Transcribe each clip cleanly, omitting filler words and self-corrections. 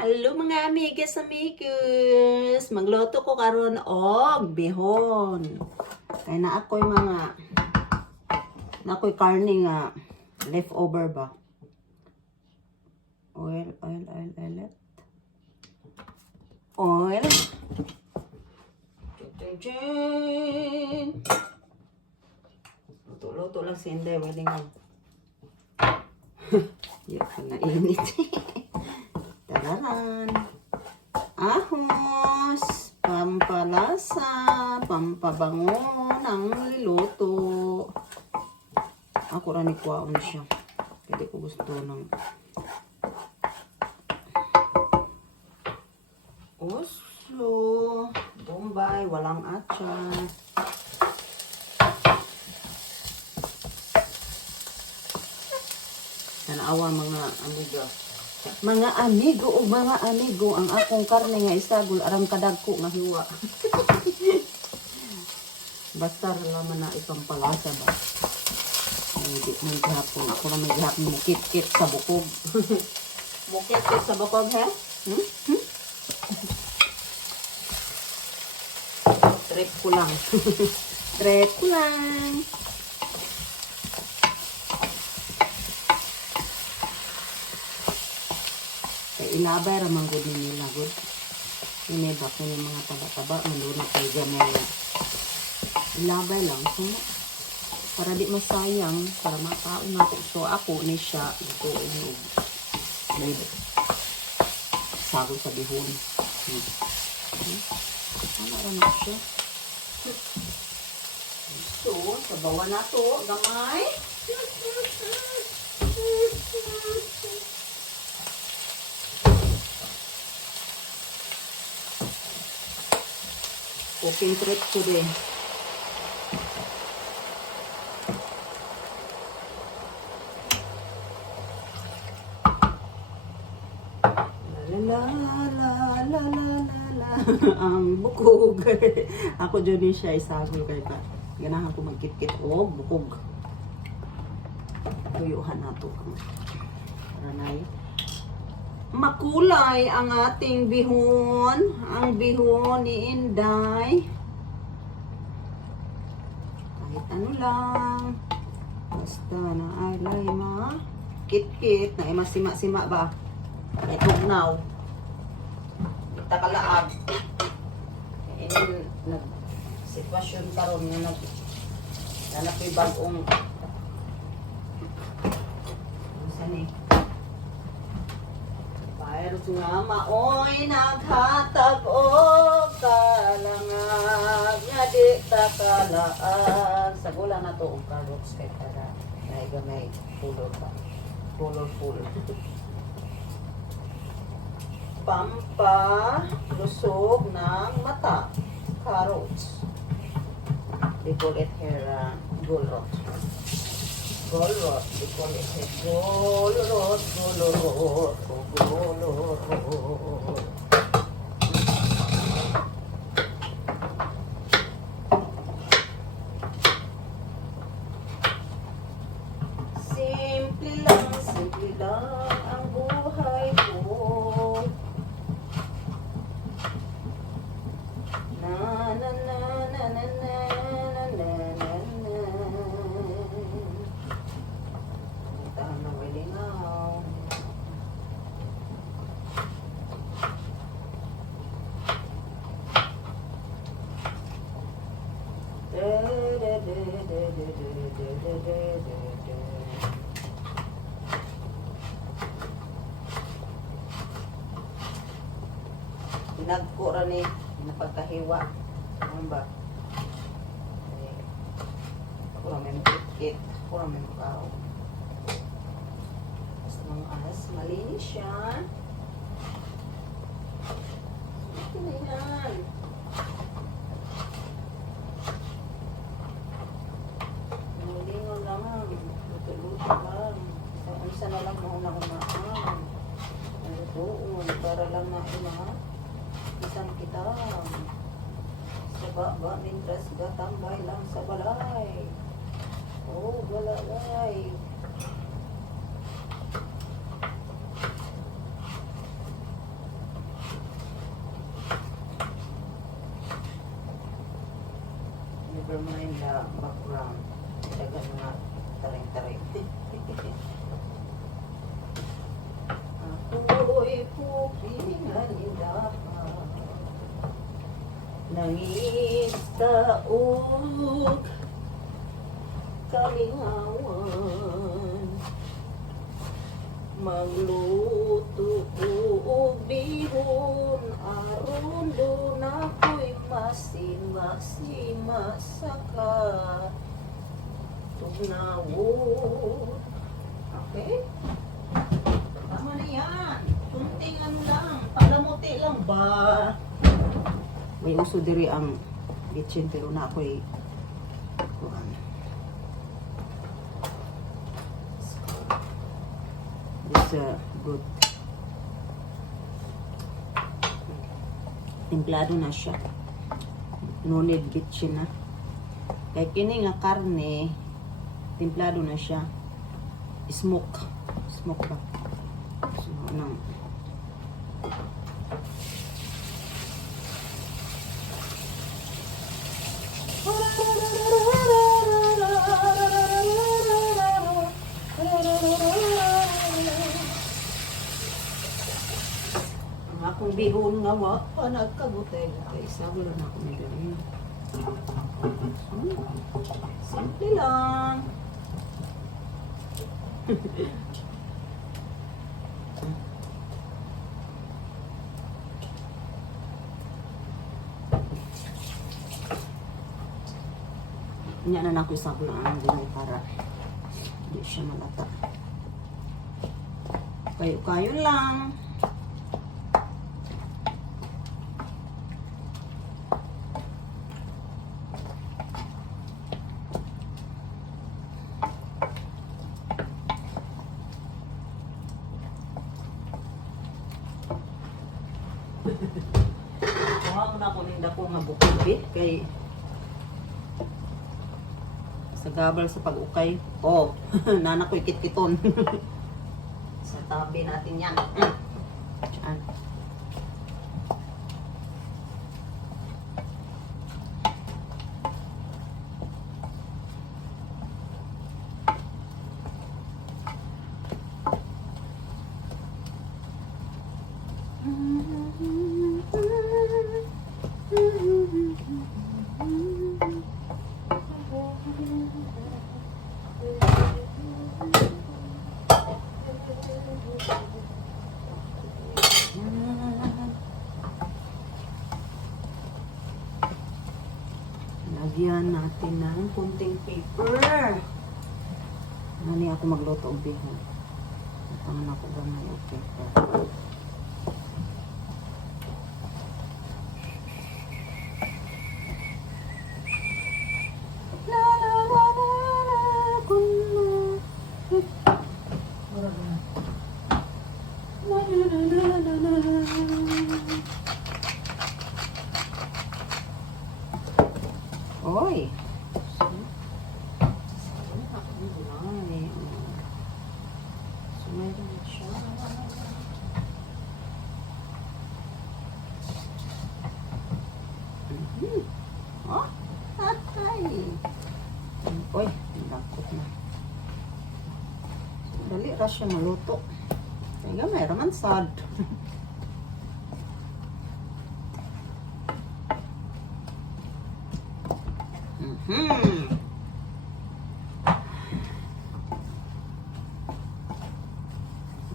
Hello mga amigas, amigos. Magluto ko karon og bihon. Kay na ako'y karne nga leftover ba. Oil. Oil. Luto lang si Inday, wedding nga. Yok na init. Tararan. Ahos, pampalasa, pampabango ng niluto. Ako rin ikwaon siya. Pwede ko gusto ng Oslo, Bombay, walang atsa. Tanaawa mga amigo. Mga amigo, ang akong karne nga isagol arang kadagko nga hiwa. Basta laman na ipampalasa ba. Hindi man gihapon. Ako na may gihapon mukit-kit sa bukog. Mukit-kit sa bukog, he? Trip ko lang. Trip ko lang. Ilabay ramang good nila good. Ini ba ko yung mga taba-taba manduna kay gamay. Ilabay lang so para di masayang para makaon ako. So ako ni siya ito yung sago sa bihon. Ano rin ako siya? So, sabawan na to gamay. Cooking trick ko din. Ang bukog. Ako dyan din siya isagol kay pa. Ganahan ko magkit-kit o bukog. Tuyuhan na to. Para na makulay ang ating bihon. Ang bihon ni Inday. Kahit ano lang. Basta na ay kit-kit. Na ay masima-sima ba? Ay tugnaw. Kita kalaab. Ini sitwasyon karon nga nanapoy bagong sani. Virus nga maoy naghatag o kalangag nga di takalaan. Sa gula na to ang carrots kay para naigamay colorful. Pampalusog ng mata. Carrots. They call it here gulrot. Gulrot. They call it here gulrot. Simple lang ang buhay ko. Pinagkura ni napagkahiwa. Ano ba? Ako lang may makikit. Ako lang may makaw. Basta mga alas, malinis siya. Ito na yan. Malingon lang. Luto-luto lang. Isa na lang mauna kumaan. Lutoon para lang na isang kita. Sa baba, mintras gatambay lang sa balay. Oh, balay. Never mind the background. Dagan nga taring-taring. Ako'y pupilan dapat nangis taog kalingawan magluto og bihon aron doon ako'y masima saka tugnawon. Okay? Tama na yan. Kunting ano lang. Palamuti lang ba? May uso diri ang kitchen pero na ako'y it's good. Templado na siya. No need kitchen na. Kaya kini nga karne, templado na siya. Smoke ba? So, nang ang akong bihon nga wa pa nagkabutay kay sabi lang ako ni dali. Simple lang. Nya na ako isang lang ang gulay para hindi siya malata. Kayo lang. Kuha mo na ako ninda ko nga bukid kay sa gabal sa pag-ukay. Oh, nana ko ikit-kiton. Sa tabi natin yan. Diyan. Lagyan natin ng kunting paper. Nani ako magluto og bihon. Tangan ako gamay og paper. Oy. Sumay na siya. Oh, tatay. Oy, nakot na. Dali ra siya maluto. Kaya may raman sad.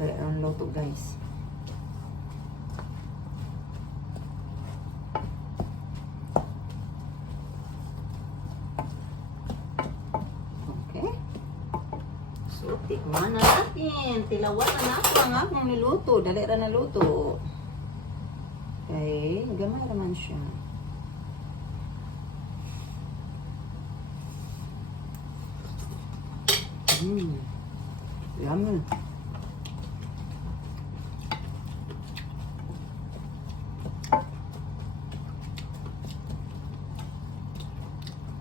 Dali ang luto guys. Okay. So, tikman na natin. Tilawan na natin ang akong niluto. Dali ra na luto. Okay. Gamay naman siya. Yummy.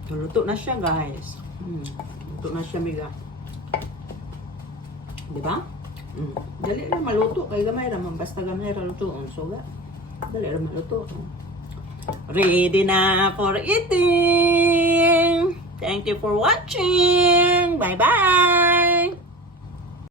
Luto na siya guys. Luto na siya miga. Diba? Dali na maluto. Kay gamay raman. Basta gamay ra lutoon. So, dali ra maluto. Ready na for eating! Thank you for watching. Bye-bye.